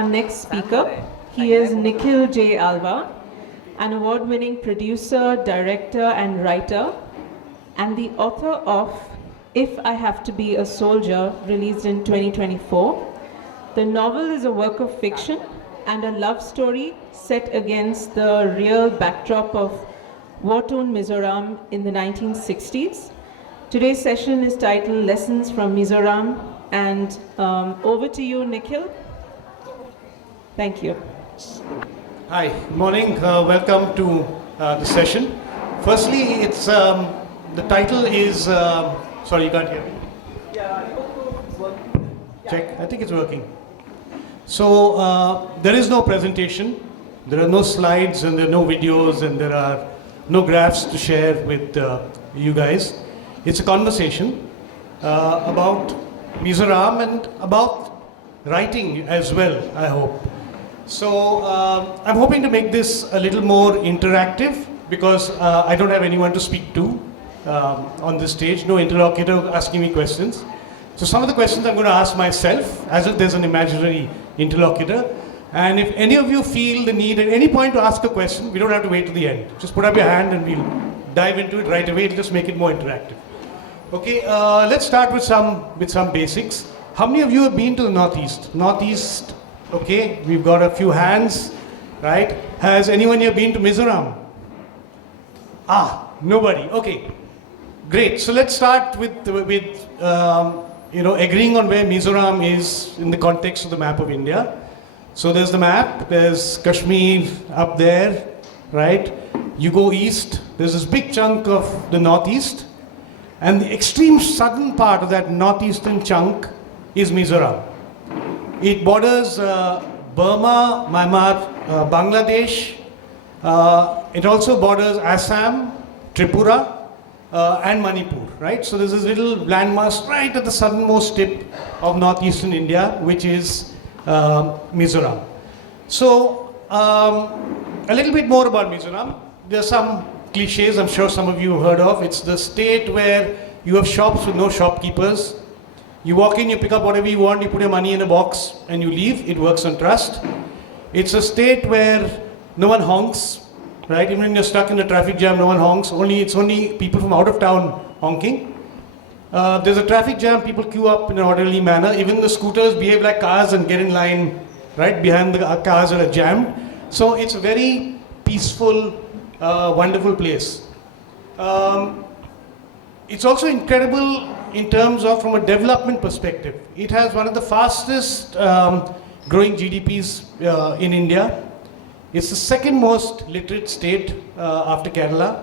Our next speaker, he is Nikhil J. Alva, an award-winning producer, director, and writer, and the author of If I Have to Be a Soldier, released in 2024. The novel is a work of fiction and a love story set against the real backdrop of war-torn Mizoram in the 1960s. Today's session is titled Lessons from Mizoram, and over to you, Nikhil. Thank you. Hi, good morning. Welcome to the session. Firstly, it's the title is. Sorry, you can't hear me. Yeah, I hope it's working. Check. I think it's working. So there is no presentation. There are no slides, and there are no videos, and there are no graphs to share with you guys. It's a conversation about Mizoram and about writing as well, I hope. So I'm hoping to make this a little more interactive because I don't have anyone to speak to on this stage, no interlocutor asking me questions. So some of the questions I'm going to ask myself as if there's an imaginary interlocutor. And if any of you feel the need at any point to ask a question, we don't have to wait to the end. Just put up your hand and we'll dive into it right away. It'll just make it more interactive. Okay, let's start with some basics. How many of you have been to the Northeast? Northeast. Okay, we've got a few hands, right? Has anyone here been to Mizoram? Nobody. Okay, great. So let's start with agreeing on where Mizoram is in the context of the map of India. So there's the map. There's Kashmir up there, right? You go east. There's this big chunk of the Northeast, and the extreme southern part of that northeastern chunk is Mizoram. It borders Burma, Myanmar, Bangladesh. It also borders Assam, Tripura, and Manipur, right? So there's this little landmass right at the southernmost tip of northeastern India, which is Mizoram. So a little bit more about Mizoram. There are some cliches I'm sure some of you have heard of. It's the state where you have shops with no shopkeepers. You walk in, you pick up whatever you want, you put your money in a box and you leave. It works on trust. It's a state where no one honks, right? Even when you're stuck in a traffic jam, no one honks. It's only people from out of town honking. There's a traffic jam, people queue up in an orderly manner. Even the scooters behave like cars and get in line right behind the cars that are jammed. So it's a very peaceful, wonderful place. It's also incredible in terms of from a development perspective. It has one of the fastest growing GDPs in India. It's the second most literate state after Kerala.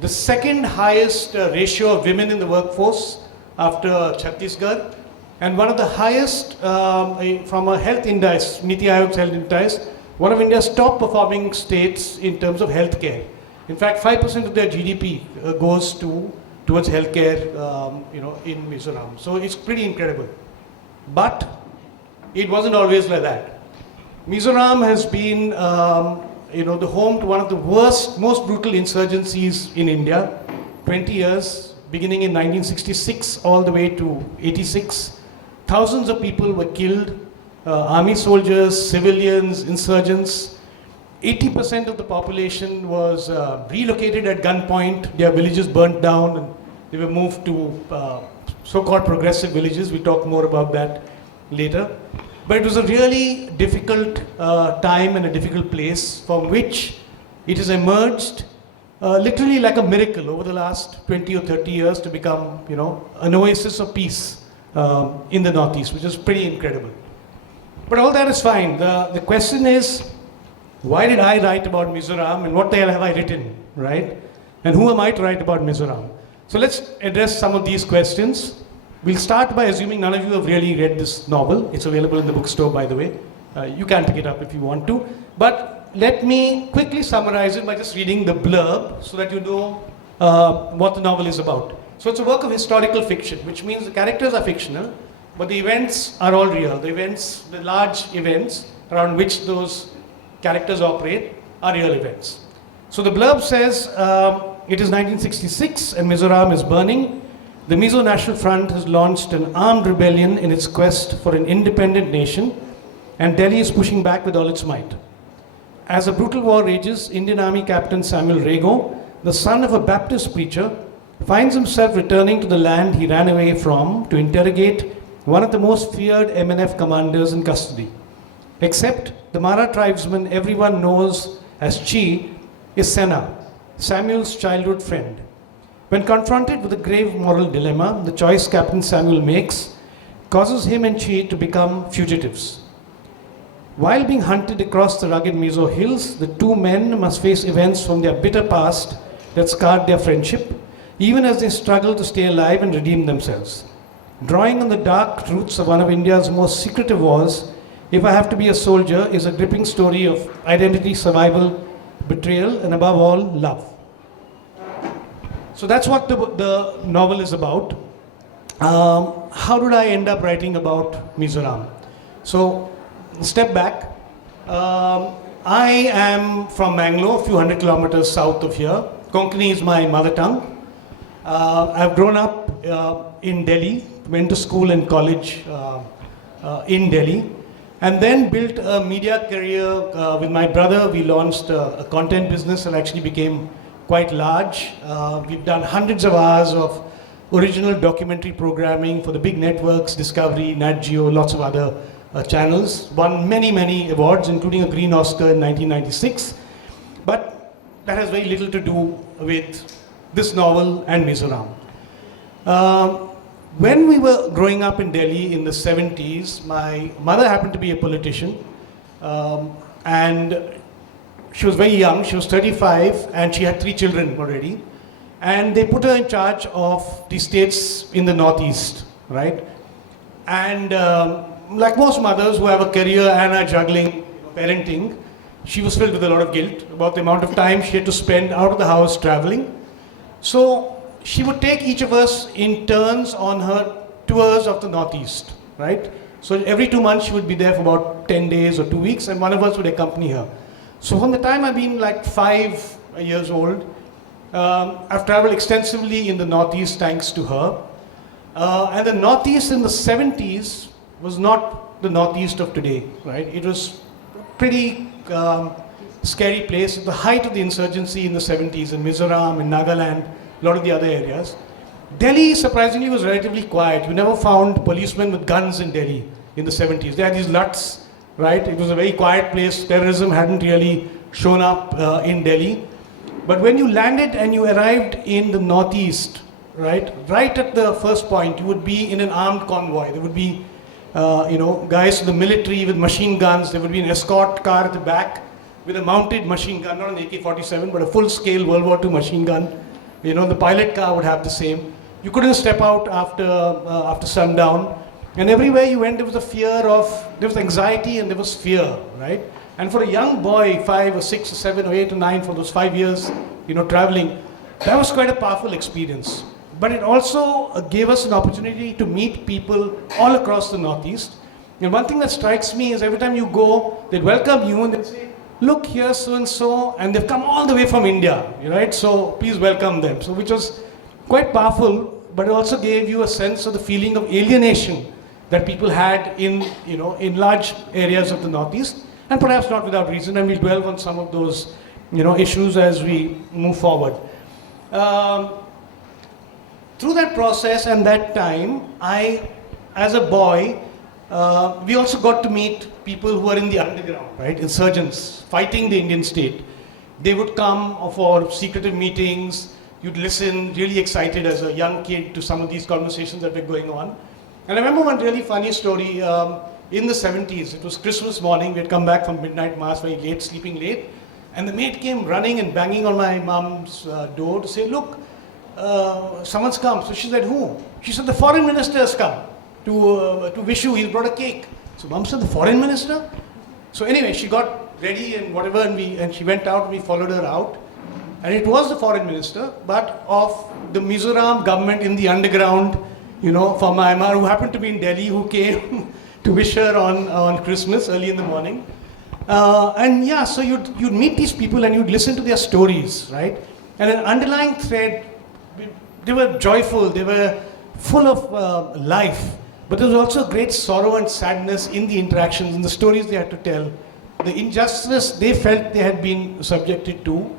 The second highest ratio of women in the workforce after Chhattisgarh. And one of the highest from a health index, Niti Aayog's health index, one of India's top performing states in terms of healthcare. In fact, 5% of their GDP goes towards healthcare, in Mizoram. So it's pretty incredible. But it wasn't always like that. Mizoram has been, the home to one of the worst, most brutal insurgencies in India. 20 years, beginning in 1966 all the way to 86. Thousands of people were killed, army soldiers, civilians, insurgents. 80% of the population was relocated at gunpoint. Their villages burnt down and they were moved to so-called progressive villages. We'll talk more about that later. But it was a really difficult time and a difficult place from which it has emerged literally like a miracle over the last 20 or 30 years to become, an oasis of peace in the Northeast, which is pretty incredible. But all that is fine. The question is, why did I write about Mizoram and what the hell have I written, right? And who am I to write about Mizoram? So let's address some of these questions. We'll start by assuming none of you have really read this novel. It's available in the bookstore, by the way. You can pick it up if you want to. But let me quickly summarize it by just reading the blurb so that you know what the novel is about. So it's a work of historical fiction, which means the characters are fictional, but the events are all real. The large events around which those characters operate are real events. So the blurb says, it is 1966 and Mizoram is burning. The Mizo National Front has launched an armed rebellion in its quest for an independent nation and Delhi is pushing back with all its might. As a brutal war rages, Indian Army Captain Samuel Rego, the son of a Baptist preacher, finds himself returning to the land he ran away from to interrogate one of the most feared MNF commanders in custody. Except the Mara tribesman everyone knows as Chi is Sena, Samuel's childhood friend. When confronted with a grave moral dilemma, the choice Captain Samuel makes causes him and Chi to become fugitives. While being hunted across the rugged Mizo hills, the two men must face events from their bitter past that scarred their friendship, even as they struggle to stay alive and redeem themselves. Drawing on the dark truths of one of India's most secretive wars, If I Have to Be a Soldier is a gripping story of identity, survival, betrayal, and above all, love. So that's what the novel is about. How did I end up writing about Mizoram? So, step back. I am from Mangalore, a few hundred kilometers south of here. Konkani is my mother tongue. I've grown up in Delhi, went to school and college in Delhi, and then built a media career with my brother. We launched a content business that actually became quite large. We've done hundreds of hours of original documentary programming for the big networks, Discovery, Nat Geo, lots of other channels. Won many, many awards, including a Green Oscar in 1996. But that has very little to do with this novel and Mizoram. When we were growing up in Delhi in the 70s, my mother happened to be a politician, and she was very young. She was 35 and she had 3 children already. And they put her in charge of the states in the Northeast, right? And like most mothers who have a career and are juggling parenting, she was filled with a lot of guilt about the amount of time she had to spend out of the house traveling. So she would take each of us in turns on her tours of the Northeast, right? So every 2 months she would be there for about 10 days or 2 weeks, and one of us would accompany her. So from the time I've been like 5 years old, I've traveled extensively in the Northeast thanks to her. And the Northeast in the 70s was not the Northeast of today, right? It was a pretty scary place. At the height of the insurgency in the 70s in Mizoram, in Nagaland, a lot of the other areas. Delhi, surprisingly, was relatively quiet. You never found policemen with guns in Delhi in the 70s. They had these luts, right? It was a very quiet place. Terrorism hadn't really shown up in Delhi. But when you landed and you arrived in the Northeast, right at the first point, you would be in an armed convoy. There would be, guys from the military with machine guns. There would be an escort car at the back with a mounted machine gun, not an AK-47, but a full-scale World War II machine gun. You know, the pilot car would have the same. You couldn't step out after sundown. And everywhere you went, there was anxiety and there was fear, right? And for a young boy, 5 or 6 or 7 or 8 or 9, for those 5 years, traveling, that was quite a powerful experience. But it also gave us an opportunity to meet people all across the Northeast. And one thing that strikes me is every time you go, they'd welcome you and they'd say, look, here's so-and-so, and they've come all the way from India, right? So please welcome them. So which was quite powerful, but it also gave you a sense of the feeling of alienation that people had in large areas of the Northeast. And perhaps not without reason, and we'll dwell on some of those issues as we move forward. Through that process and that time, as a boy, we also got to meet people who are in the underground, right? Insurgents fighting the Indian state. They would come for secretive meetings. You'd listen, really excited as a young kid to some of these conversations that were going on. And I remember one really funny story. In the 70s, it was Christmas morning, we had come back from midnight mass very late, sleeping late, and the maid came running and banging on my mom's door to say, look, someone's come. So she said, who? She said, the foreign minister has come to wish you, he's brought a cake. So mom said, the foreign minister? So anyway, she got ready and whatever, and she went out and we followed her out. And it was the foreign minister, but of the Mizoram government in the underground, from Myanmar, who happened to be in Delhi, who came to wish her on Christmas early in the morning. So you'd meet these people and you'd listen to their stories, right? And an underlying thread, they were joyful, they were full of life, But there was also great sorrow and sadness in the interactions, in the stories they had to tell, the injustice they felt they had been subjected to,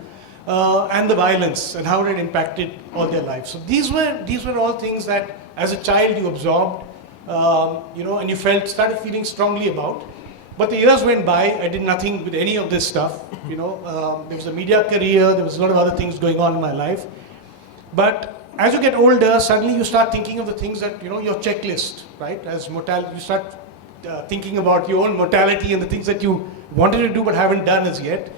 and the violence and how it had impacted all their lives. So these were all things that, as a child, you absorbed, and you started feeling strongly about. But the years went by. I did nothing with any of this stuff. There was a media career. There was a lot of other things going on in my life. But as you get older, suddenly you start thinking of the things that, your checklist, right? As mortality, you start thinking about your own mortality and the things that you wanted to do but haven't done as yet.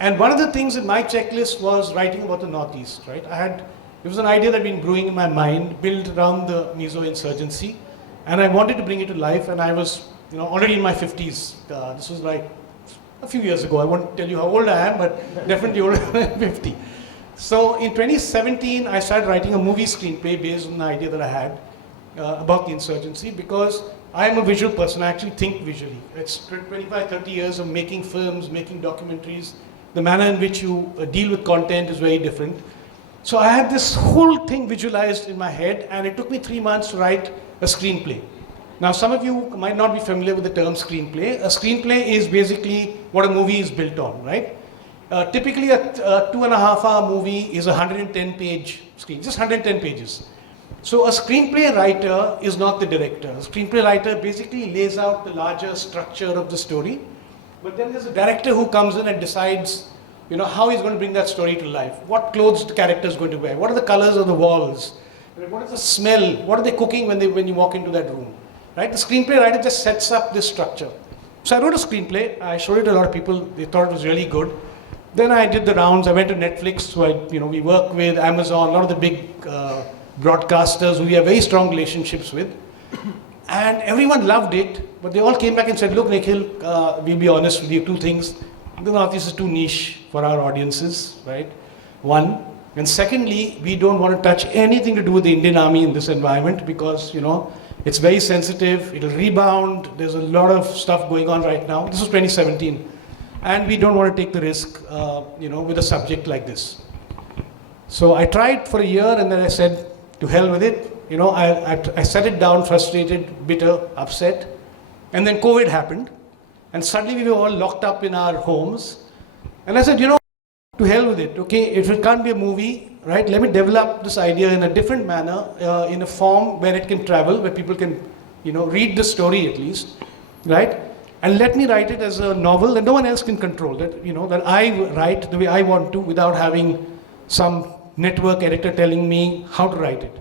And one of the things in my checklist was writing about the Northeast, right? It was an idea that had been brewing in my mind, built around the Mizo insurgency. And I wanted to bring it to life, and I was, already in my 50s. This was like a few years ago. I won't tell you how old I am, but definitely older than 50. So in 2017, I started writing a movie screenplay based on the idea that I had about the insurgency, because I am a visual person. I actually think visually. It's 25, 30 years of making films, making documentaries. The manner in which you deal with content is very different. So I had this whole thing visualized in my head, and it took me 3 months to write a screenplay. Now, some of you might not be familiar with the term screenplay. A screenplay is basically what a movie is built on, right? Typically, a 2.5-hour movie is a 110-page screen, just 110 pages. So a screenplay writer is not the director. A screenplay writer basically lays out the larger structure of the story, but then there's a director who comes in and decides, how he's going to bring that story to life. What clothes the character is going to wear? What are the colors of the walls? What is the smell? What are they cooking when you walk into that room? Right? The screenplay writer just sets up this structure. So I wrote a screenplay. I showed it to a lot of people. They thought it was really good. Then I did the rounds. I went to Netflix. So we work with Amazon, a lot of the big broadcasters who we have very strong relationships with. And everyone loved it. But they all came back and said, look, Nikhil, we'll be honest with you, two things. The Northeast is too niche for our audiences, right? One. And secondly, we don't want to touch anything to do with the Indian Army in this environment because, it's very sensitive, it'll rebound, there's a lot of stuff going on right now. This was 2017. And we don't want to take the risk, with a subject like this. So I tried for a year and then I said, to hell with it. I set it down, frustrated, bitter, upset. And then COVID happened. And suddenly we were all locked up in our homes. And I said, to hell with it. Okay, if it can't be a movie, right, let me develop this idea in a different manner, in a form where it can travel, where people can, read the story at least, right? And let me write it as a novel that no one else can control, that I write the way I want to without having some network editor telling me how to write it.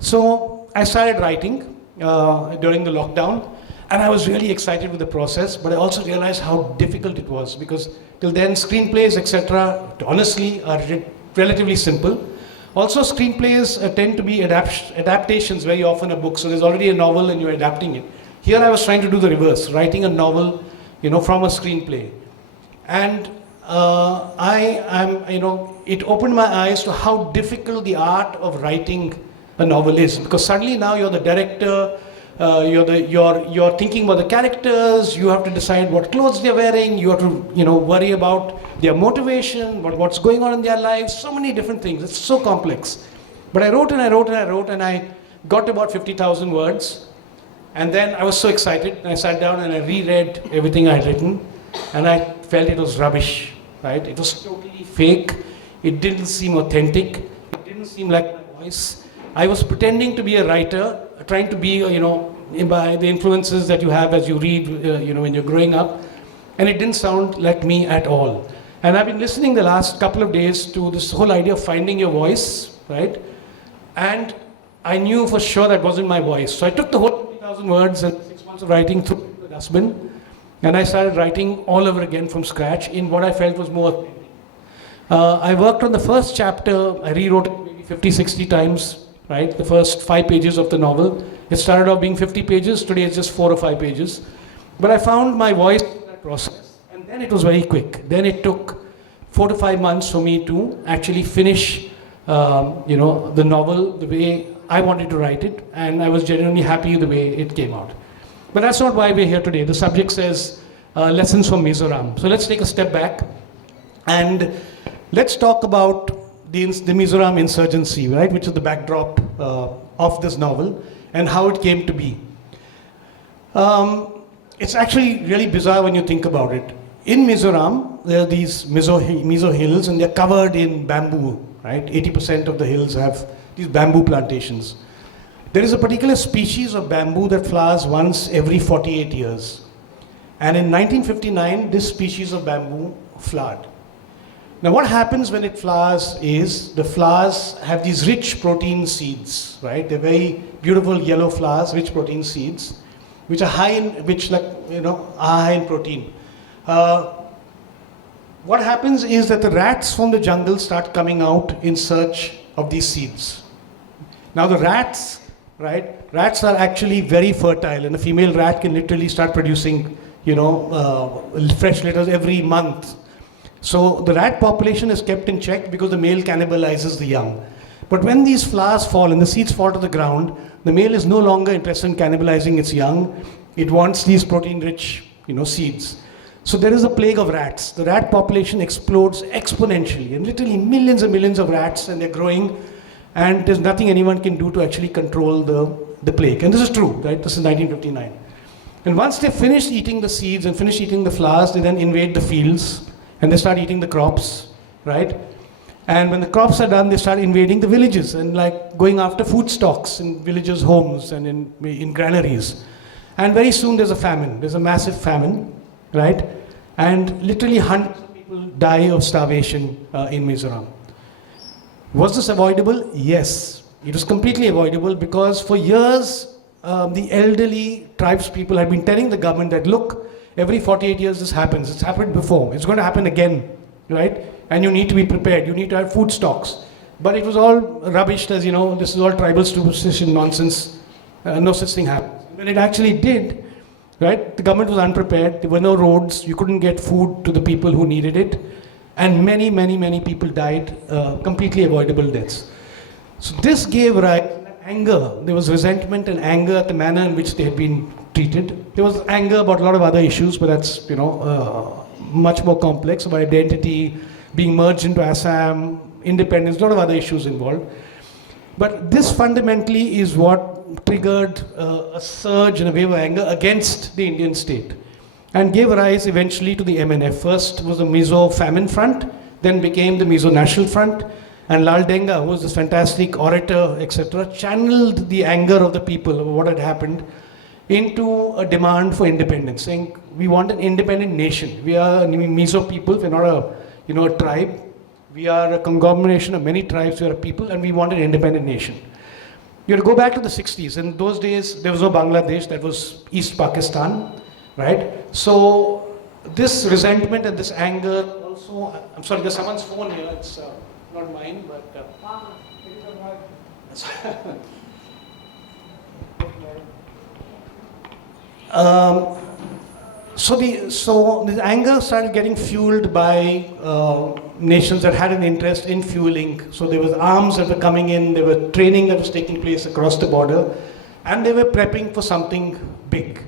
So I started writing during the lockdown, and I was really excited with the process, but I also realized how difficult it was because till then screenplays, etc., honestly, are relatively simple. Also, screenplays tend to be adaptations very often of books, so there's already a novel and you're adapting it. Here I was trying to do the reverse, writing a novel, from a screenplay. And it opened my eyes to how difficult the art of writing a novel is, because suddenly now you're the director, you're thinking about the characters, you have to decide what clothes they're wearing, you have to worry about their motivation, what's going on in their lives, so many different things. It's so complex. But I wrote and I wrote and I wrote and I got to about 50,000 words. And then I was so excited and I sat down and I reread everything I had written and I felt it was rubbish, right? It was totally fake. It didn't seem authentic. It didn't seem like my voice. I was pretending to be a writer, trying to be, by the influences that you have as you read, when you're growing up. And it didn't sound like me at all. And I've been listening the last couple of days to this whole idea of finding your voice, right? And I knew for sure that wasn't my voice. So I took the whole 50,000 words and 6 months of writing through the dustbin. And I started writing all over again from scratch in what I felt was more authentic. I worked on the first chapter. I rewrote it maybe 50, 60 times. Right, the first 5 pages of the novel. It started off being 50 pages, today it's just 4 or 5 pages. But I found my voice in that process, and then it was very quick. Then it took 4 to 5 months for me to actually finish, the novel the way I wanted to write it, and I was genuinely happy the way it came out. But that's not why we're here today. The subject says, lessons from Mizoram. So let's take a step back, and let's talk about the Mizoram insurgency, right, which is the backdrop of this novel, and how it came to be. It's actually really bizarre when you think about it. In Mizoram, there are these Mizo hills, and they're covered in bamboo, right? 80% of the hills have these bamboo plantations. There is a particular species of bamboo that flowers once every 48 years. And in 1959, this species of bamboo flowered. Now what happens when it flowers is, the flowers have these rich protein seeds, right? They're very beautiful yellow flowers, rich protein seeds, which are high in, are high in protein. What happens is that the rats from the jungle start coming out in search of these seeds. Now the rats, right? Rats are actually very fertile, and a female rat can literally start producing, fresh litters every month. So the rat population is kept in check because the male cannibalizes the young. But when these flowers fall and the seeds fall to the ground, the male is no longer interested in cannibalizing its young. It wants these protein-rich, seeds. So there is a plague of rats. The rat population explodes exponentially, and literally millions and millions of rats, and they're growing, and there's nothing anyone can do to actually control the plague. And this is true, right? This is 1959. And once they finish eating the seeds and finish eating the flowers, they then invade the fields, and they start eating the crops, right? And when the crops are done, they start invading the villages and going after food stocks in villagers' homes and in granaries. And very soon there's a famine. There's a massive famine, right? And literally hundreds of people die of starvation in Mizoram. Was this avoidable? Yes. It was completely avoidable because for years, the elderly tribes people had been telling the government that, look, every 48 years this happens. It's happened before. It's going to happen again, right? And you need to be prepared. You need to have food stocks. But it was all rubbished as, this is all tribal superstition nonsense. No such thing happened. When it actually did, right, the government was unprepared. There were no roads. You couldn't get food to the people who needed it. And many, many, many people died, completely avoidable deaths. So this gave rise to anger. There was resentment and anger at the manner in which they had been treated. There was anger about a lot of other issues, but that's, much more complex, about identity, being merged into Assam, independence, a lot of other issues involved. But this fundamentally is what triggered a surge and a wave of anger against the Indian state and gave rise eventually to the MNF. First was the Mizo Famine Front, then became the Mizo National Front, and Lal Denga, who was this fantastic orator, etc., channeled the anger of the people over what had happened into a demand for independence, saying we want an independent nation. We are Mizo people, we're not a tribe. We are a conglomeration of many tribes, we are a people, and we want an independent nation. You have to go back to the 60s. In those days, there was no Bangladesh, that was East Pakistan, right? So this resentment and this anger also, I'm sorry, there's someone's phone here, it's not mine, but... So the anger started getting fueled by nations that had an interest in fueling. So there was arms that were coming in, there were training that was taking place across the border, and they were prepping for something big,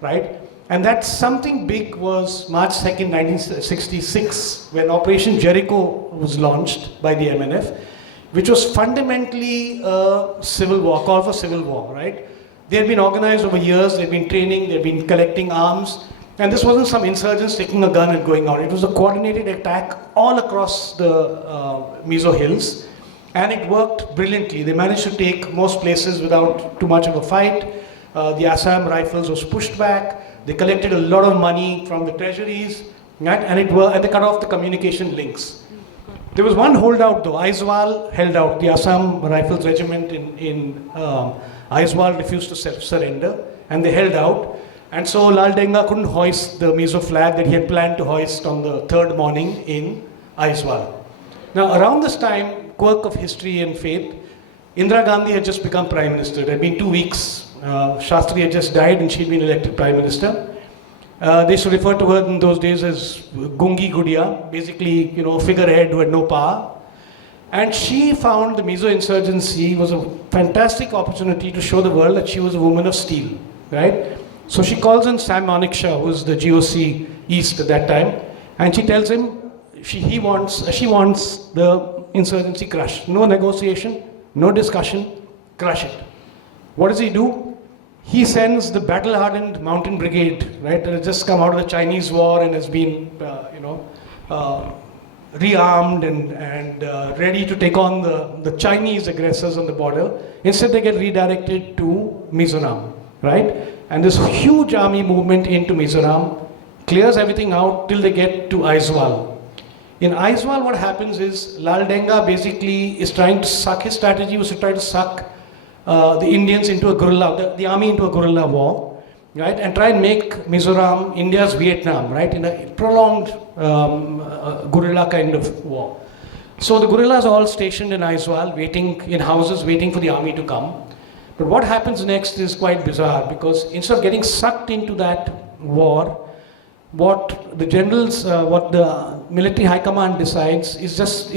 right? And that something big was March 2nd, 1966, when Operation Jericho was launched by the MNF, which was fundamentally a civil war, call for civil war, right? They had been organized over years, they'd been training, they'd been collecting arms, and this wasn't some insurgents taking a gun and going out. It was a coordinated attack all across the Mizo Hills, and it worked brilliantly. They managed to take most places without too much of a fight. The Assam Rifles was pushed back. They collected a lot of money from the treasuries, right? And they cut off the communication links. There was one holdout though. Aizwal held out. The Assam Rifles Regiment in Aizwal refused to surrender, and they held out. And so Lal Denga couldn't hoist the Mizo flag that he had planned to hoist on the third morning in Aizwal. Now around this time, quirk of history and fate, Indira Gandhi had just become Prime Minister. It had been 2 weeks. Shastri had just died and she'd been elected Prime Minister. They used to refer to her in those days as Gungi Gudiya, basically, a figurehead who had no power. And she found the Mizo insurgency was a fantastic opportunity to show the world that she was a woman of steel, right? So she calls in Sam Manekshaw, who was the GOC East at that time, and she tells him she wants the insurgency crushed. No negotiation, no discussion, crush it. What does he do? he sends the battle-hardened mountain brigade, right, that has just come out of the Chinese war and has been, rearmed and ready to take on the Chinese aggressors on the border. Instead, they get redirected to Mizoram, right? And this huge army movement into Mizoram clears everything out till they get to Aizawl. In Aizawl, what happens is Lal Denga basically is trying to suck, his strategy was to try to suck the Indians into a guerrilla, the army into a guerrilla war, right? And try and make Mizoram India's Vietnam, right? In a prolonged guerrilla kind of war. So the guerrillas are all stationed in Aizawl, waiting in houses, waiting for the army to come. But what happens next is quite bizarre, because instead of getting sucked into that war, what the generals, what the military high command decides is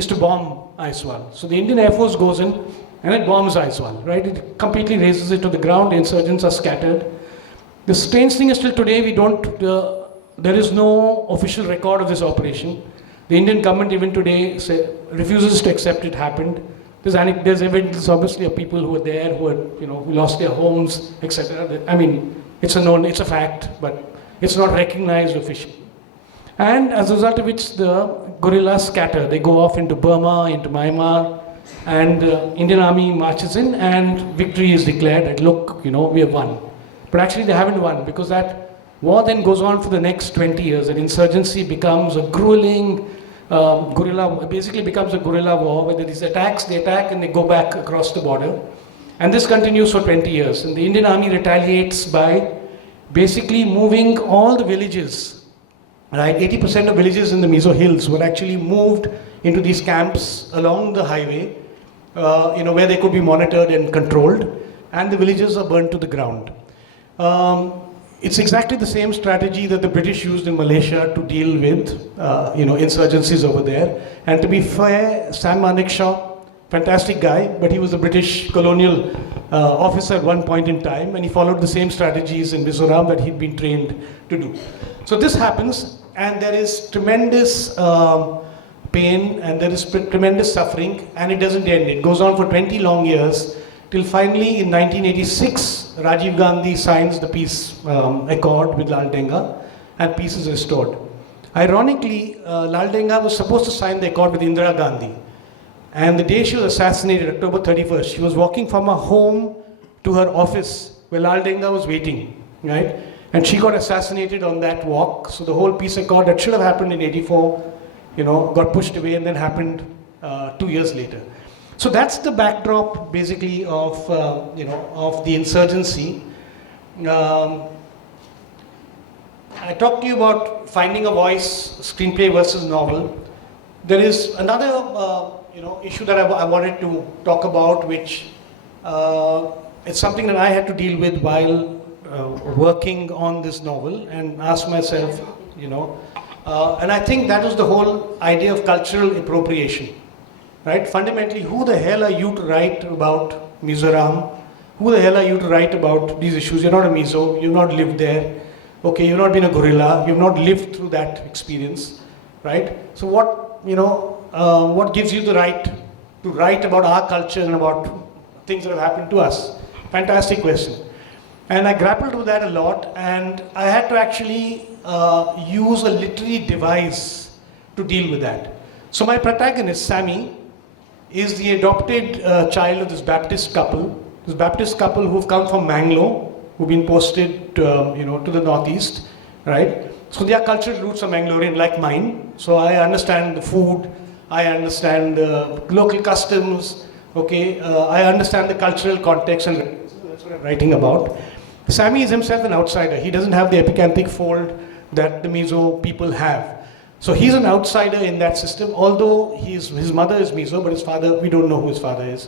to bomb Aizawl. So the Indian Air Force goes in and it bombs Aizawl, right? It completely razes it to the ground. The insurgents are scattered. The strange thing is, till today there is no official record of this operation. The Indian government even today refuses to accept it happened. There's evidence, obviously, of people who were there, who lost their homes, etc. I mean, it's a fact, but it's not recognized officially. And as a result of which, the guerrillas scatter. They go off into Burma, into Myanmar, and the Indian army marches in, and victory is declared. And look, we have won. But actually, they haven't won, because that war then goes on for the next 20 years. And insurgency becomes a grueling guerrilla, basically becomes a guerrilla war, where these attacks, they attack and they go back across the border. And this continues for 20 years. And the Indian army retaliates by basically moving all the villages, right? 80% of villages in the Mizo Hills were actually moved into these camps along the highway, where they could be monitored and controlled, and the villages are burnt to the ground. It's exactly the same strategy that the British used in Malaysia to deal with, insurgencies over there. And to be fair, Sam Manekshaw, fantastic guy, but he was a British colonial officer at one point in time, and he followed the same strategies in Mizoram that he'd been trained to do. So this happens, and there is tremendous pain, and there is tremendous suffering, and it doesn't end. It goes on for 20 long years, till finally in 1986, Rajiv Gandhi signs the peace accord with Lal Denga, and peace is restored. Ironically, Lal Denga was supposed to sign the accord with Indira Gandhi. And the day she was assassinated, October 31st, she was walking from her home to her office where Lal Denga was waiting, right? And she got assassinated on that walk. So the whole peace accord that should have happened in 84, got pushed away and then happened 2 years later. So that's the backdrop, basically, of the insurgency. I talked to you about finding a voice, screenplay versus novel. There is another issue that I wanted to talk about, which it's something that I had to deal with while working on this novel, and ask myself, and I think that was the whole idea of cultural appropriation, right? Fundamentally, who the hell are you to write about Mizoram? Who the hell are you to write about these issues? You're not a Mizo, you've not lived there, okay, you've not been a guerrilla, you've not lived through that experience, right? So what gives you the right to write about our culture and about things that have happened to us? Fantastic question. And I grappled with that a lot, and I had to actually use a literary device to deal with that. So my protagonist, Sammy, is the adopted child of this Baptist couple who've come from Mangalore, who've been posted to the northeast, right? So their cultural roots are Mangalorean, like mine. So I understand the food, I understand the local customs, okay? I understand the cultural context, and that's what I'm writing about. Sammy is himself an outsider. He doesn't have the epicanthic fold that the Mizo people have. So he's an outsider in that system, although his mother is Mizo, but his father, we don't know who his father is.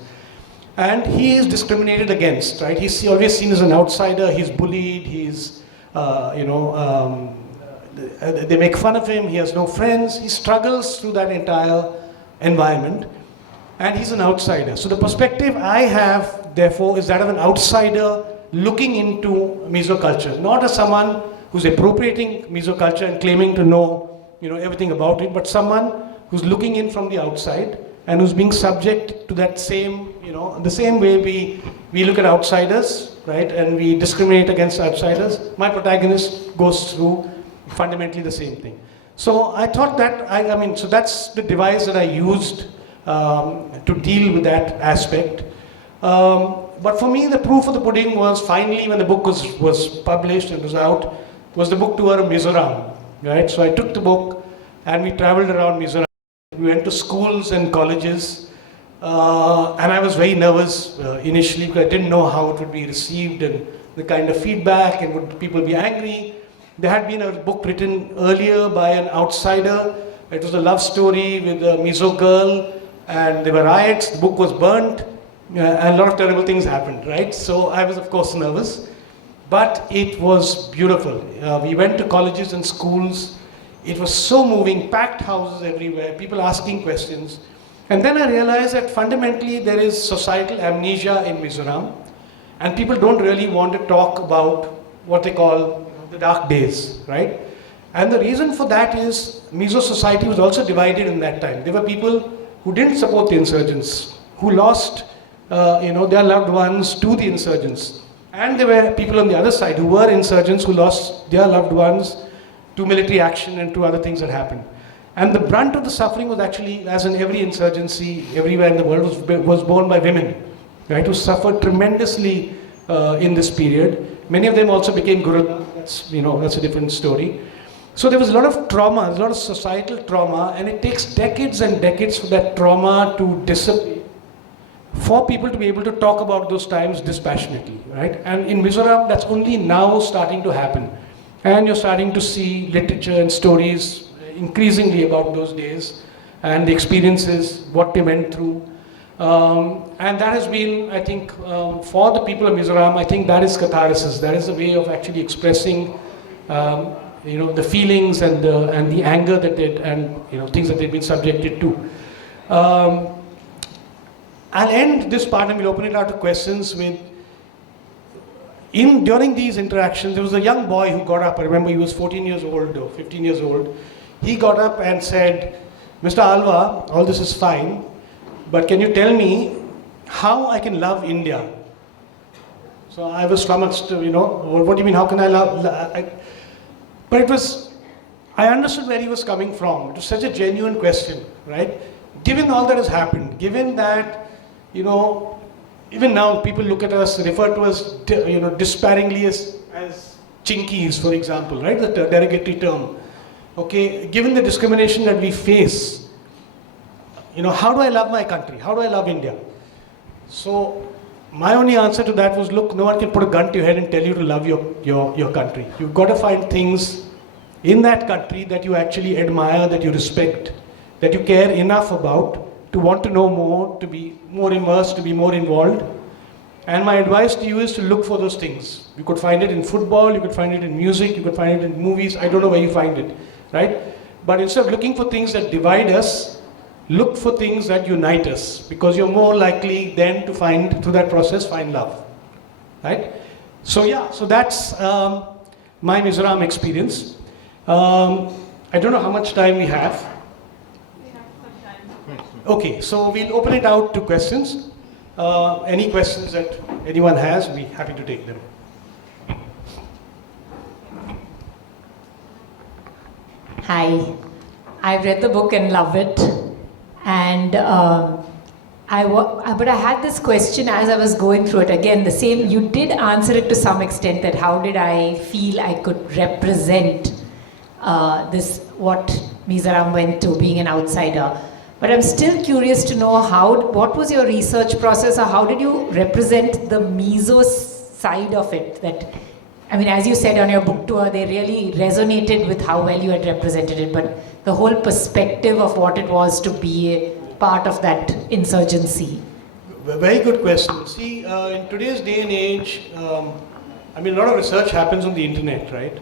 And he is discriminated against, right? He's always seen as an outsider, he's bullied, they make fun of him, he has no friends, he struggles through that entire environment, and he's an outsider. So the perspective I have, therefore, is that of an outsider looking into Mizo culture, not as someone who's appropriating Mizo culture and claiming to know, everything about it, but someone who's looking in from the outside and who's being subject to that same, the same way we look at outsiders, right, and we discriminate against outsiders, my protagonist goes through fundamentally the same thing. So I thought that, I mean, so that's the device that I used to deal with that aspect. But for me, the proof of the pudding was finally when the book was published and was out, was the book tour of Mizoram, right? So I took the book and we traveled around Mizoram. We went to schools and colleges, and I was very nervous initially because I didn't know how it would be received and the kind of feedback, and would people be angry. There had been a book written earlier by an outsider. It was a love story with a Mizo girl, and there were riots, the book was burnt, and a lot of terrible things happened, right? So I was of course nervous, but it was beautiful. We went to colleges and schools. It was so moving, packed houses everywhere, people asking questions. And then I realized that fundamentally there is societal amnesia in Mizoram, and people don't really want to talk about what they call the dark days, right? And the reason for that is Mizo society was also divided in that time. There were people who didn't support the insurgents, who lost their loved ones to the insurgents. And there were people on the other side who were insurgents who lost their loved ones to military action and to other things that happened. And the brunt of the suffering was actually, as in every insurgency everywhere in the world, was borne by women, right, who suffered tremendously in this period. Many of them also became guru. That's a different story. So there was a lot of trauma, a lot of societal trauma, and it takes decades and decades for that trauma to dissipate, for people to be able to talk about those times dispassionately, right? And in Mizoram, that's only now starting to happen. And you're starting to see literature and stories increasingly about those days and the experiences, what they went through. And that has been, I think, for the people of Mizoram, I think that is catharsis. That is a way of actually expressing, the feelings and the anger that things that they've been subjected to. I'll end this part and we'll open it out to questions with, during these interactions, there was a young boy who got up. I remember he was 14 years old or 15 years old. He got up and said, "Mr. Alva, all this is fine, but can you tell me how I can love India?" So I was flummoxed, what do you mean, how can I love? But it was, I understood where he was coming from. It was such a genuine question, right? Given all that has happened, given that, even now people look at us, refer to us, despairingly as chinkies, for example, right? The derogatory term. Okay, given the discrimination that we face, how do I love my country? How do I love India? So my only answer to that was, look, no one can put a gun to your head and tell you to love your country. You've got to find things in that country that you actually admire, that you respect, that you care enough about to want to know more, to be more immersed, to be more involved. And my advice to you is to look for those things. You could find it in football, you could find it in music, you could find it in movies. I don't know where you find it, right? But instead of looking for things that divide us, look for things that unite us, because you're more likely then to find, through that process, find love, right? So yeah, so that's my Mizoram experience. I don't know how much time we have. We have some time. Okay, so we'll open it out to questions. Any questions that anyone has, we'll be happy to take them. Hi, I've read the book and love it, and but I had this question as I was going through it. Again, the same. You did answer it to some extent, that how did I feel I could represent what Mizoram went to, being an outsider. But I'm still curious to know what was your research process, or how did you represent the Mizo side of it? That, I mean, as you said on your book tour, they really resonated with how well you had represented it, but the whole perspective of what it was to be a part of that insurgency. Very good question. See, in today's day and age, a lot of research happens on the internet, right?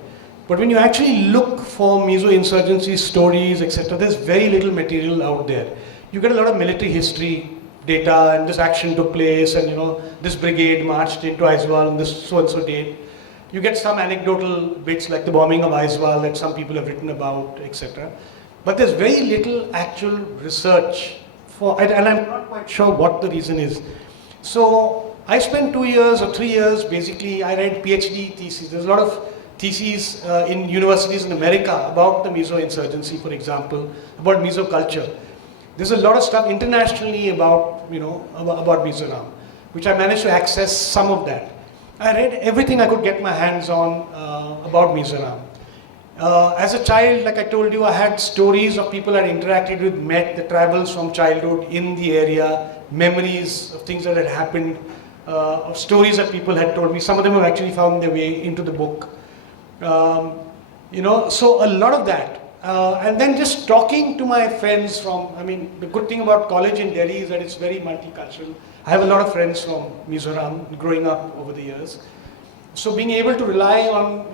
But when you actually look for Mizo insurgency stories, etc., there's very little material out there. You get a lot of military history data, and this action took place, and this brigade marched into Aizawl on this so-and-so date. You get some anecdotal bits like the bombing of Aizawl that some people have written about, etc. But there's very little actual research and I'm not quite sure what the reason is. So I spent 2 years or 3 years, basically, I read PhD theses. There's a lot of theses in universities in America about the Mizo insurgency, for example, about Mizo culture. There's a lot of stuff internationally about, about Mizoram, which I managed to access some of that. I read everything I could get my hands on about Mizoram. As a child, like I told you, I had stories of people I had interacted with, met, the travels from childhood in the area, memories of things that had happened, of stories that people had told me. Some of them have actually found their way into the book. So a lot of that. And then just talking to my friends the good thing about college in Delhi is that it's very multicultural. I have a lot of friends from Mizoram growing up over the years. So being able to rely on,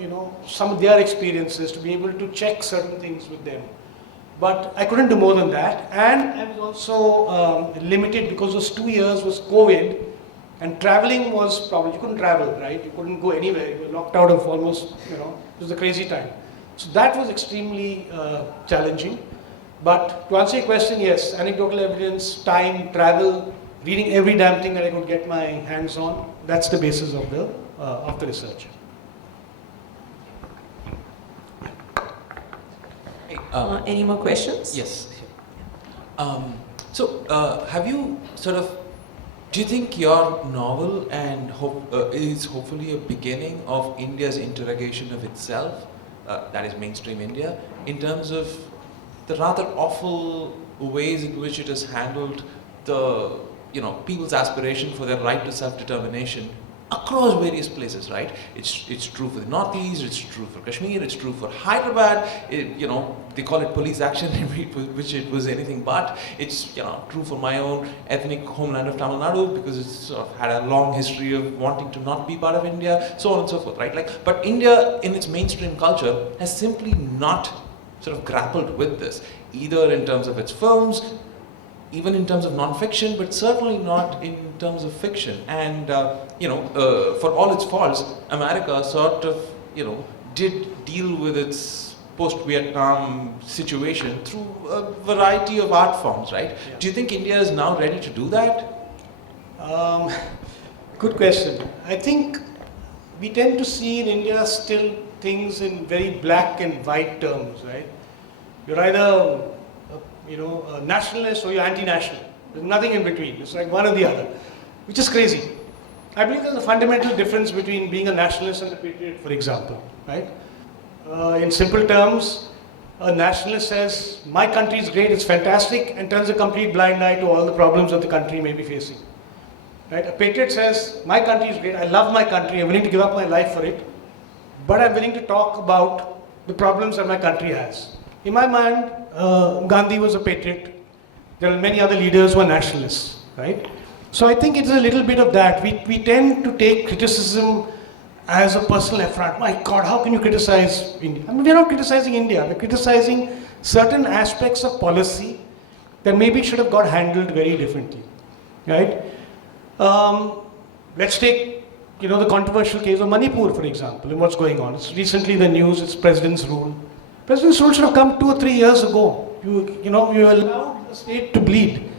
some of their experiences, to be able to check certain things with them. But I couldn't do more than that. And I was also limited because those 2 years was COVID. And traveling was probably, you couldn't travel, right? You couldn't go anywhere. You were locked out of almost, it was a crazy time. So that was extremely challenging. But to answer your question, yes, anecdotal evidence, time, travel, reading every damn thing that I could get my hands on, that's the basis of the research. Any more questions? Yes. Have you do you think your novel is hopefully a beginning of India's interrogation of itself, that is mainstream India, in terms of the rather awful ways in which it has handled the, people's aspiration for their right to self-determination across various places, right? It's true for the Northeast, it's true for Kashmir, it's true for Hyderabad. They call it police action, which it was anything but. It's true for my own ethnic homeland of Tamil Nadu, because it's sort of had a long history of wanting to not be part of India, so on and so forth, right? But India, in its mainstream culture, has simply not sort of grappled with this, either in terms of its films, even in terms of non-fiction, but certainly not in terms of fiction. And, for all its faults, America sort of, did deal with its post-Vietnam situation through a variety of art forms, right? Yeah. Do you think India is now ready to do that? Good question. I think we tend to see in India still things in very black and white terms, right? You're either a nationalist or you're anti-national. There's nothing in between. It's like one or the other, which is crazy. I believe there's a fundamental difference between being a nationalist and a patriot, for example, right? In simple terms, a nationalist says, my country is great, it's fantastic, and turns a complete blind eye to all the problems that the country may be facing. Right? A patriot says, my country is great, I love my country, I'm willing to give up my life for it, but I'm willing to talk about the problems that my country has. In my mind, Gandhi was a patriot. There are many other leaders who are nationalists, right? So I think it's a little bit of that. We tend to take criticism as a personal affront. My God, how can you criticize India? We're not criticizing India. We're criticizing certain aspects of policy that maybe should have got handled very differently, right? Let's take, the controversial case of Manipur, for example, and what's going on. It's recently the news, it's President's rule. President's rule should have come 2 or 3 years ago. You allowed the state to bleed,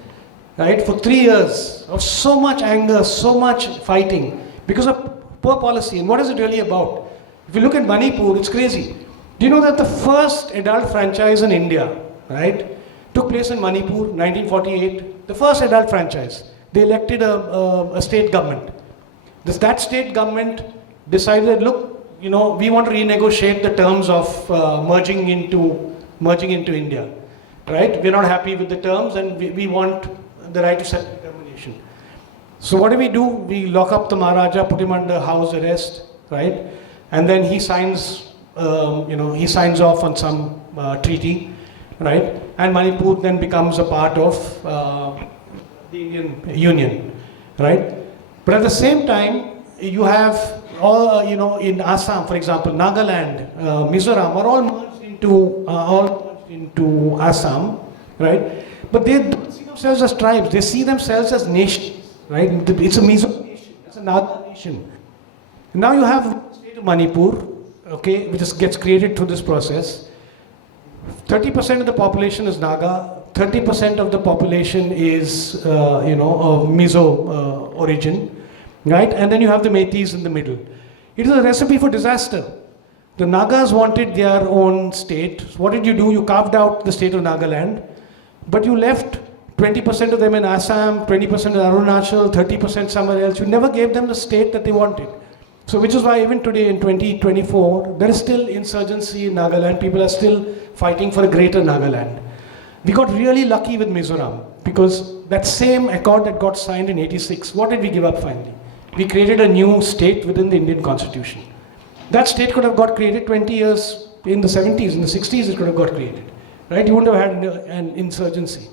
right, for 3 years of so much anger, so much fighting because of poor policy. And what is it really about? If you look at Manipur, it's crazy. Do you know that the first adult franchise in India, right, took place in Manipur, 1948? The first adult franchise. They elected a state government. That state government decided, look, we want to renegotiate the terms of merging into India, right? We're not happy with the terms, and we want the right to self-determination. So what do? We lock up the Maharaja, put him under house arrest, right? And then he signs, he signs off on some treaty, right? And Manipur then becomes a part of the Indian Union, right? But at the same time, you have all, in Assam, for example, Nagaland, Mizoram are all merged into Assam, right? But they don't see themselves as tribes, they see themselves as nations, right? It's a Mizo nation, it's a Naga nation. Now you have the state of Manipur, okay, which gets created through this process. 30% of the population is Naga, 30% of the population is, of Mizo origin. right? And then you have the Métis in the middle. It is a recipe for disaster. The Nagas wanted their own state. So what did you do? You carved out the state of Nagaland, but you left 20% of them in Assam, 20% in Arunachal, 30% somewhere else. You never gave them the state that they wanted. So which is why even today in 2024, there is still insurgency in Nagaland. People are still fighting for a greater Nagaland. We got really lucky with Mizoram because that same accord that got signed in 86, what did we give up finally? We created a new state within the Indian constitution. That state could have got created 20 years in the 70s, in the 60s it could have got created, right? You wouldn't have had an insurgency.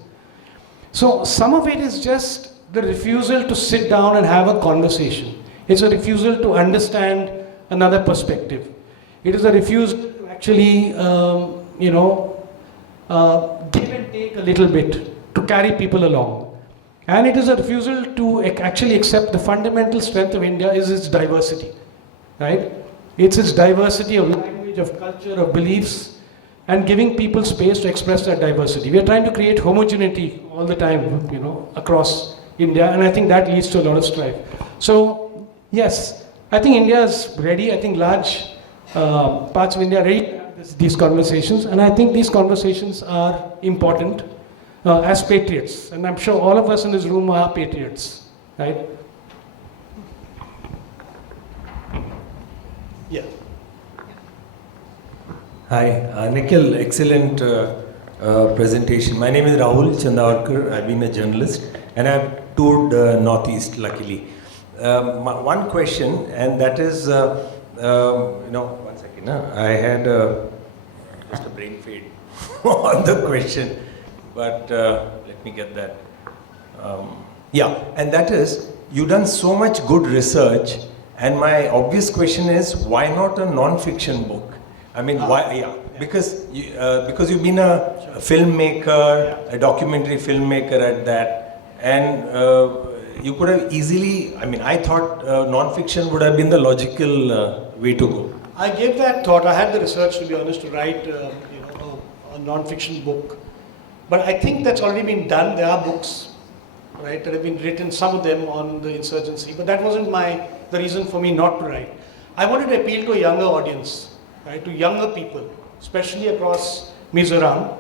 So some of it is just the refusal to sit down and have a conversation. It's a refusal to understand another perspective. It is a refusal to actually, give and take a little bit, to carry people along. And it is a refusal to actually accept the fundamental strength of India is its diversity, right? It's its diversity of language, of culture, of beliefs, and giving people space to express that diversity. We are trying to create homogeneity all the time, across India, and I think that leads to a lot of strife. So, yes, I think India is ready. I think large parts of India are ready to have these conversations, and I think these conversations are important as patriots, and I'm sure all of us in this room are patriots, right? Yeah. Hi, Nikhil, excellent presentation. My name is Rahul Chandavarkar. I've been a journalist and I've toured Northeast, luckily. One question, and that is, one second, I had just a brain fade on the question, but let me get that. And that is, you've done so much good research, and my obvious question is, why not a non-fiction book? I mean, why? Yeah, because you've been a filmmaker, a documentary filmmaker at that, and you could have easily. I mean, I thought non-fiction would have been the logical way to go. I gave that thought. I had the research, to be honest, to write a non-fiction book, but I think that's already been done. There are books, right, that have been written. Some of them on the insurgency, but that wasn't the reason for me not to write. I wanted to appeal to a younger audience. Right, to younger people, especially across Mizoram,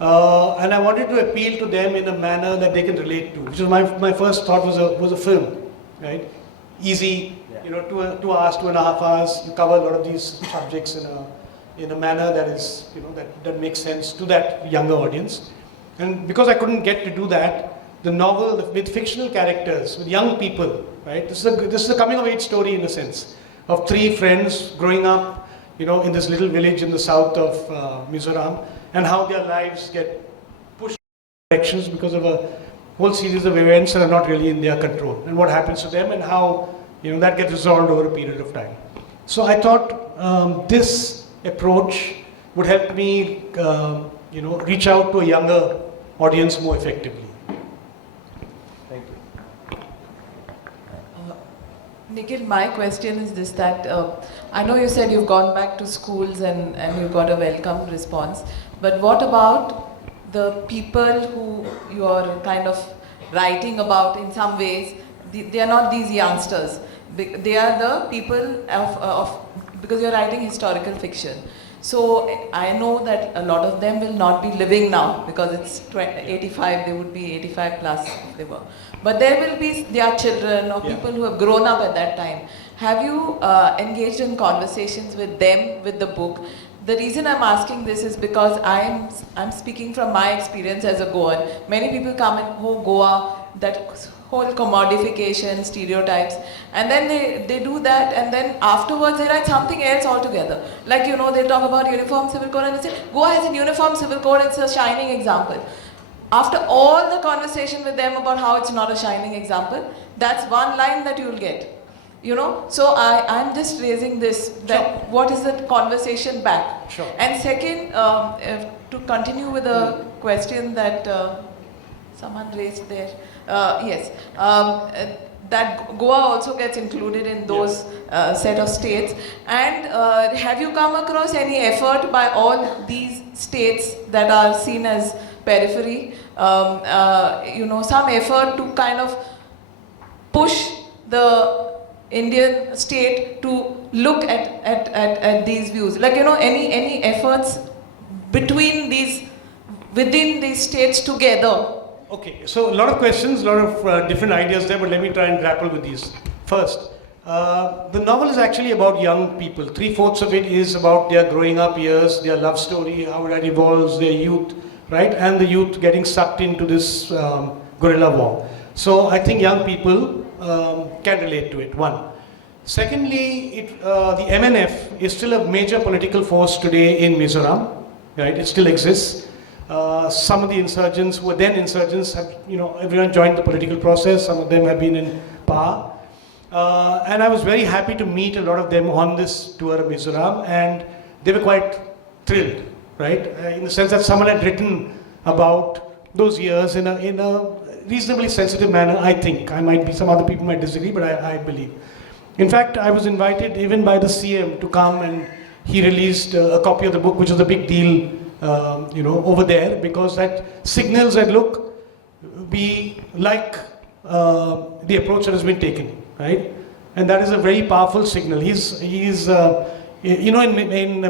and I wanted to appeal to them in a manner that they can relate to. Which is my first thought was a film, right? Easy, 2 hours, 2.5 hours. You cover a lot of these subjects in a manner that is, that makes sense to that younger audience. And because I couldn't get to do that, the novel with fictional characters, with young people, right? This is a coming of age story in a sense of 3 friends growing up. In this little village in the south of Mizoram, and how their lives get pushed in directions because of a whole series of events that are not really in their control, and what happens to them, and how that gets resolved over a period of time. So I thought this approach would help me, reach out to a younger audience more effectively. Nikhil, my question is this, that I know you said you've gone back to schools and you've got a welcome response, but what about the people who you're kind of writing about in some ways? They are not these youngsters. They are the people because you're writing historical fiction. So I know that a lot of them will not be living now because it's 85, they would be 85 plus if they were. But there will be their children or people who have grown up at that time. Have you engaged in conversations with them with the book? The reason I'm asking this is because I'm speaking from my experience as a Goan. Many people come in, Goa, that whole commodification, stereotypes, and then they do that, and then afterwards they write something else altogether. Like, they talk about uniform civil code and they say, Goa has a uniform civil code, it's a shining example. After all the conversation with them about how it's not a shining example, that's one line that you'll get. So I'm just raising this, that what is the conversation back? Sure. And second, to continue with a question that someone raised there, that Goa also gets included in those set of states. And have you come across any effort by all these states that are seen as periphery, some effort to kind of push the the Indian state to look at these views? Like, any efforts between within these states together? Okay, so a lot of questions, a lot of different ideas there, but let me try and grapple with these. First, the novel is actually about young people. 3/4 of it is about their growing up years, their love story, how that evolves, their youth, right? And the youth getting sucked into this guerrilla war. So I think young people can relate to it, one. Secondly, the MNF is still a major political force today in Mizoram, right? It still exists. Some of the insurgents who were then insurgents have, everyone joined the political process. Some of them have been in power. And I was very happy to meet a lot of them on this tour of Mizoram, and they were quite thrilled, right? In the sense that someone had written about those years in a reasonably sensitive manner, I think. Some other people might disagree, but I believe. In fact, I was invited even by the CM to come, and he released a copy of the book, which was a big deal, over there, because that signals that, look, we like the approach that has been taken, right? And that is a very powerful signal. In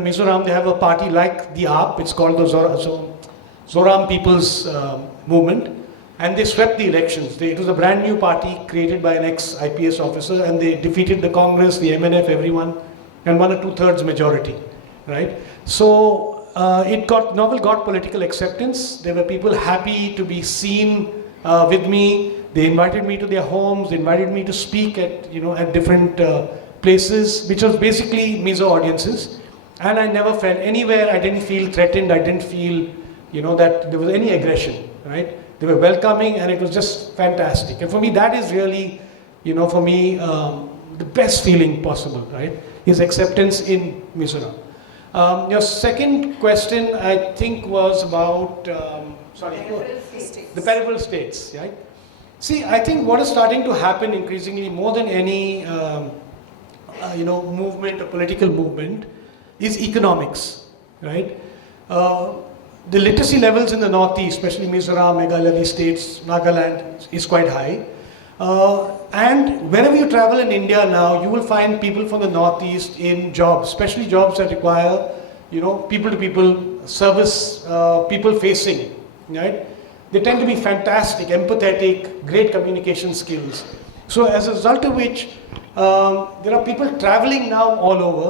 Mizoram, they have a party like the AAP, it's called the Zoram People's Movement, and they swept the elections. It was a brand new party created by an ex-IPS officer, and they defeated the Congress, the MNF, everyone, and won a 2/3 majority, right? So novel got political acceptance. There were people happy to be seen with me. They invited me to their homes. They invited me to speak at different places, which was basically Mizo audiences. And I never felt anywhere. I didn't feel threatened. I didn't feel, that there was any aggression, right? They were welcoming, and it was just fantastic. And for me, that is really, the best feeling possible, right? Is acceptance in Mizoram. Your second question, I think, was about the peripheral states, right? See, I think what is starting to happen increasingly, more than any movement or political movement, is economics, right? The literacy levels in the northeast, especially Mizoram, Meghalaya, these states, Nagaland, is quite high. And wherever you travel in India now, you will find people from the northeast in jobs, especially jobs that require, people-to-people service, people-facing, right? They tend to be fantastic, empathetic, great communication skills. So as a result of which, there are people traveling now all over,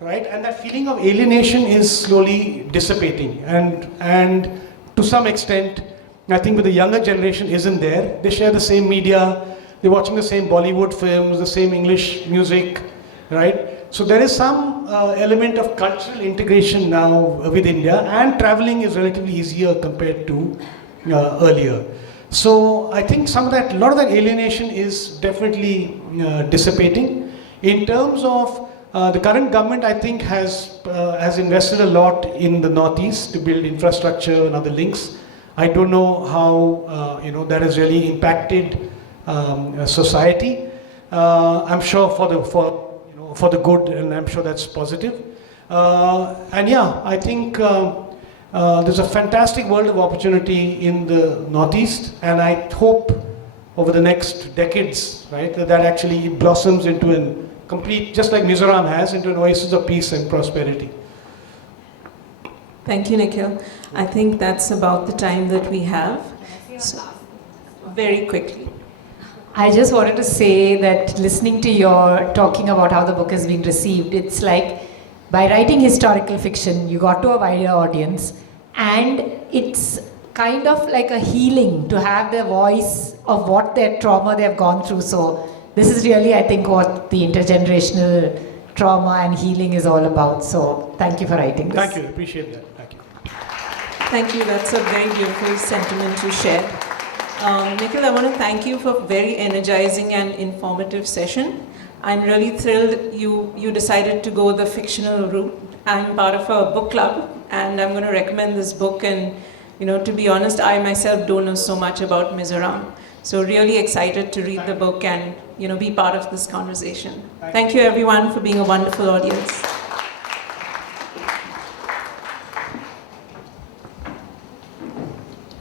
right? And that feeling of alienation is slowly dissipating. And to some extent, I think with the younger generation isn't there. They share the same media, they're watching the same Bollywood films, the same English music, right? So there is some element of cultural integration now with India, and traveling is relatively easier compared to earlier. So I think a lot of that alienation is definitely dissipating. In terms of the current government, I think has invested a lot in the northeast to build infrastructure and other links. I don't know how that has really impacted society. I'm sure for the good, and I'm sure that's positive. And yeah, I think there's a fantastic world of opportunity in the northeast, and I hope over the next decades, right, that actually blossoms into a complete, just like Mizoram has, into an oasis of peace and prosperity. Thank you, Nikhil. I think that's about the time that we have. So, very quickly. I just wanted to say that listening to your talking about how the book is being received, it's like by writing historical fiction, you got to a wider audience, and it's kind of like a healing to have the voice of what their trauma they've gone through. So this is really, I think, what the intergenerational trauma and healing is all about. So thank you for writing this. Thank you, I appreciate that. Thank you. Thank you. That's a very beautiful sentiment you shared. Nikhil, I want to thank you for a very energizing and informative session. I'm really thrilled you decided to go the fictional route. I'm part of a book club, and I'm going to recommend this book. And to be honest, I myself don't know so much about Mizoram. So really excited to read the book and be part of this conversation. Thank you everyone for being a wonderful audience.